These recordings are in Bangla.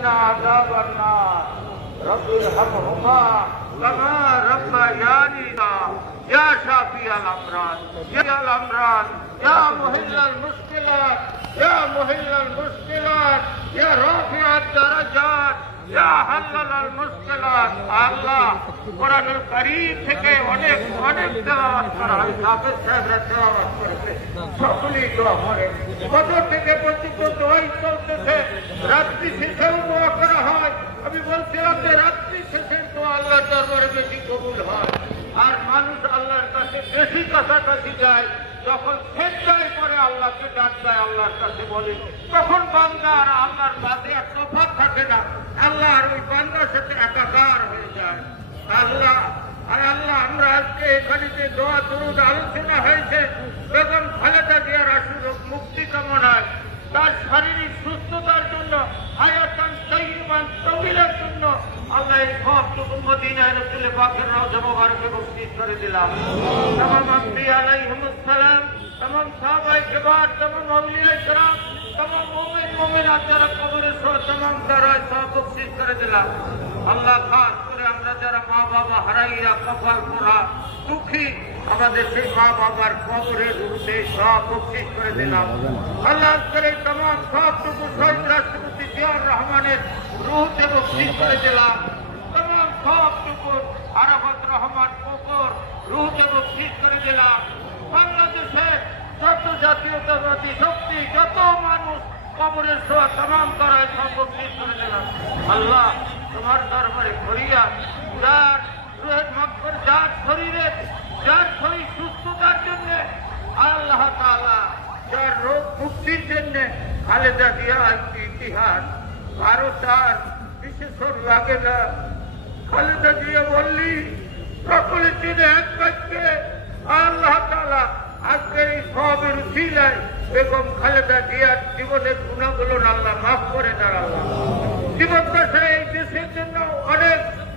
وقنا عذاب النار رب ارحمهما كما ربياني يا شافي الأمراض يا مهل المشكلات يا رافع الدرجات يا حلل المشكلات আল্লাহ কোরআনুল কারীম থেকে অনেক তেলাওয়াত করা হয় হাফেজ সাহেবরা তেলাওয়াত করেছে সকলেই দোয়া করে কত থেকে পর্যন্ত দোয়াই চলতেছে রাত্রি শেষেও দোয়া করা হয় আমি বলছিলাম যে রাত্রি শেষের দোয়া আল্লাহর দরবারে বেশি কবুল হয় আর মানুষ আল্লাহর কাছে বেশি কাছাকাছি যায় যখন সেজদায় করে আল্লাহকে ডাক দেয় আল্লাহর কাছে বলে তখন বান্দা আর আল্লাহর মাঝে আর তফাৎ থাকে না আল্লাহ আর ওই বান্দার সাথে একাকার হয়ে যায় আল্লাহ আমরা আজকে এখানে যে দোয়া দরুদ আলোচনা হয়েছে বেগম খালেদা জিয়ার আশুর মুক্তি কামনায় তার শারীরিক সুস্থতার জন্য হায়াতান তাইয়িবান তওয়িলের জন্য আল্লাহ এই সবটুকু মদিনায় রাসূল পাকের রওজা মুবারকে বখশিশ করে দিলাম তামাম আম্বিয়া আলাইহিমুস সালাম তামাম সাহাবায়ে কিবার তামাম আউলিয়ায়ে কেরাম তামাম মুমিনাত যারা কবরে শোয়া তামাম দারায় সব বখশিশ করে দিলাম আল্লাহ খাস করে আমরা যারা মা বাবা হারাইয়া কপাল পোড়া দুঃখী আমাদের সেই মা বাবার কবরের রূপে সব বখশিশ করে দিলাম আল্লাহ করে তামাম সবটুকু শহীদ রাষ্ট্রপতি জিয়াউর রহমানের রূহতে বখশিশ করে দিলাম তামাম সবটুকু আরাফাত রহমান কোকর রূহতে বখশিশ করে দিলাম বাংলাদেশের যত জাতীয়তাবাদী শক্তি যত মানুষ কবরের শোয়া তামাম করায় সব বখশিশ করে দিলাম আল্লাহ তোমার দরবারে ফরিয়া যার শরীর সুস্থতার জন্য আল্লাহ তাআলা যার রোগ মুক্তির জন্য খালেদা জিয়া একটি ইতিহাস আরো তার বিশেষণ লাগে না খালেদা জিয়া বললি সকলে চিনে এক বাক্যে আল্লাহ তাআলা আজকের এই সবের উসিলায় বেগম খালেদা জিয়ার জীবনের গুণাগুলো আল্লাহ মাফ করে দেন আল্লাহ জীবদ্দশায় এই দেশের জন্য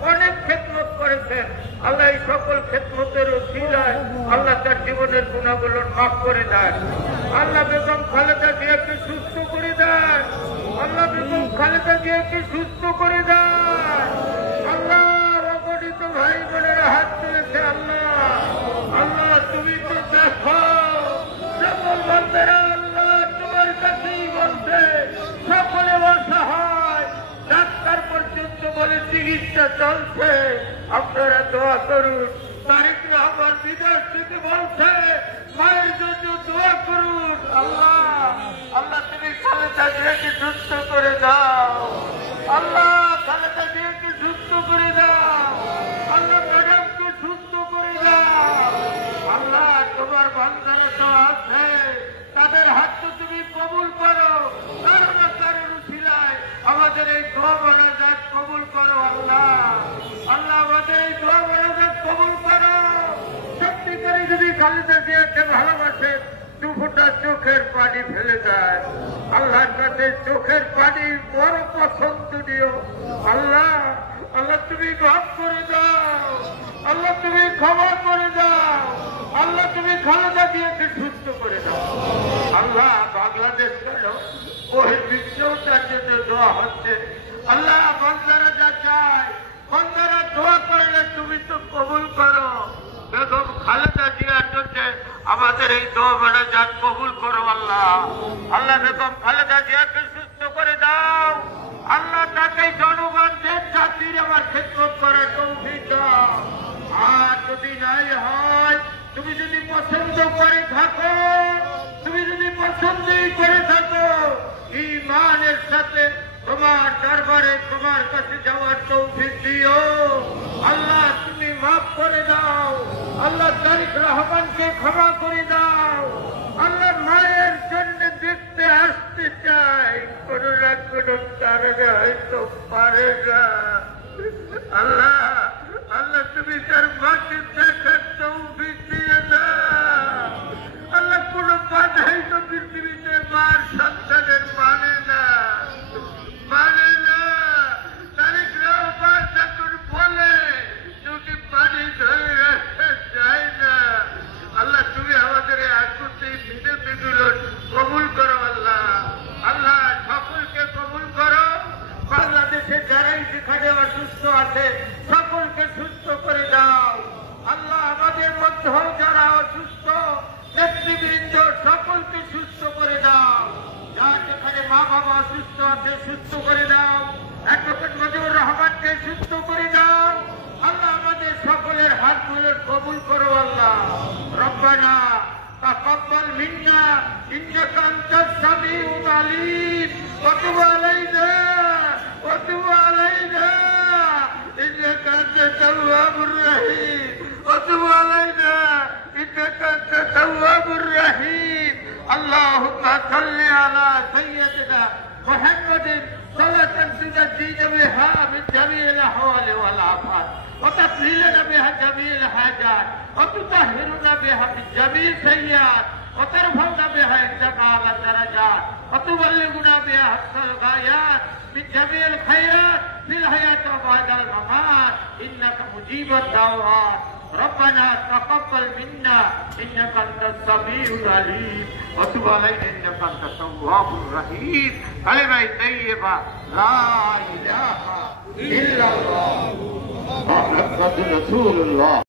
অনেক খেদমত করেছেন আল্লাহ এই সকল খেদমতের উসিলায় আল্লাহ তার জীবনের গুণাগুলো মাফ করে দেন আল্লাহ বেগম খালেদা জিয়াকে সুস্থ করে দেন আল্লাহ বেগম খালেদা জিয়াকে সুস্থ করে দেন আল্লাহ অগণিত ভাই বোনেরা হাত তুলেছে আল্লাহ তুমি তো দেখো সকল বান্দারা আল্লাহ তোমার কাছেই বলছে সকলে অসহায় ডাক্তার পর্যন্ত বলে চিকিৎসা চলছে আপনারা দোয়া করুন তারেক রহমান বিদেশ থেকে বলছে মায়ের জন্য দোয়া করুন আল্লাহ তুমি খালেদা জিয়াকে সুস্থ করে দাও আল্লাহ খালেদা জিয়াকে সুস্থ করে দাও আল্লাহ ম্যাডামকে সুস্থ করে দাও আল্লাহ তোমার বান্দারা তো আছে তাদের হাত তো তুমি কবুল করো কারণ কারোর উসিলায় আমাদের এই দোয়া মোনাজাত কবুল করো আল্লাহ আমাদের এই দোয়া মোনাজাত কবুল করো সত্যি করে যদি খালেদা জিয়াকে ভালোবাসে দু ফোঁটা চোখের পানি ফেলে দেয় আল্লাহর কাছে চোখের পানি বড় পছন্দনীয় আল্লাহ তুমি মাফ করে দাও আল্লাহ তুমি ক্ষমা করে দাও আল্লাহ তুমি খালেদা জিয়াকে সুস্থ করে দাও আল্লাহ বাংলাদেশ কেন বহির্বিশ্বেও তার জন্য দোয়া হচ্ছে আল্লাহ বান্দারা যা চায় বান্দারা দোয়া করলে তুমি তো কবুল করো বেগম খালেদা জিয়ার জন্য আমাদের এই দোয়া মোনাজাত কবুল করো আল্লাহ বেগম খালেদা জিয়াকে সুস্থ করে দাও আল্লাহ তাকে জনগণদের জাতির আমার খেদমত করার তৌফিক দাও আর যদি নাই হয় তুমি যদি পছন্দ করে থাকো ঈমানের সাথে তোমার দরবারে তোমার কাছে যাওয়ার তৌফিক দিও আল্লাহ তুমি মাফ করে দাও আল্লাহ তারেক রহমানকে ক্ষমা করে দাও আল্লাহ মায়ের জন্য দেখতে আসতে চাই কোন না কোন কারণে হয়তো পারে না আল্লাহ তুমি তার মাকে দেখার তৌফিক দিয়ে দাও আল্লাহ কোন বাধাই তো পৃথিবীতে মার সন্তানের মানে না তারেক রহমান যখন বলে চোখে পানি ধরে রাখতে চায় না আল্লাহ তুমি আমাদের আকুতি বিনতিগুলো কবুল করো আল্লাহ সকলকে কবুল করো বাংলা অসুস্থ আছে সুস্থ করে দাও, অ্যাডভোকেট মজিবুর রহমানকে সুস্থ করে দাও। আল্লাহ আমাদের সকলের হাতগুলোর কবুল করো আল্লাহ। রব্বানা তাকাব্বাল মিন্না ইন্নাকা আনতাস সামিউল আলিম ওয়া তুব আলাইনা ইন্নাকা আনতাত তাওয়াবুর রহিম ওয়া তুব আলাইনা ইন্নাকা আনতাত তাওয়াবুর রহিম। আল্লাহুম্মা সাল্লি আলা সাইয়্যিদিনা মুহাম্মাদিন সাল্লাতান তুনাজ্জিনা বিহা মিন জামিইল আহওয়ালি ওয়াল আফাত وتسهيلنا بها جميع الحاجات وتطهرنا بها من جميع السيئات وترفعنا بها عندك اعلى الدرجات وتبلغنا بها اقصى الغايات من جميع الخيرات في الحياه وبعد الممات انك مجيب الدعوات ربنا تقبل منا انك انت السميع العليم وتب علينا انك انت التواب الرحيم كلمه طيبه لا اله الا الله محمد رسول الله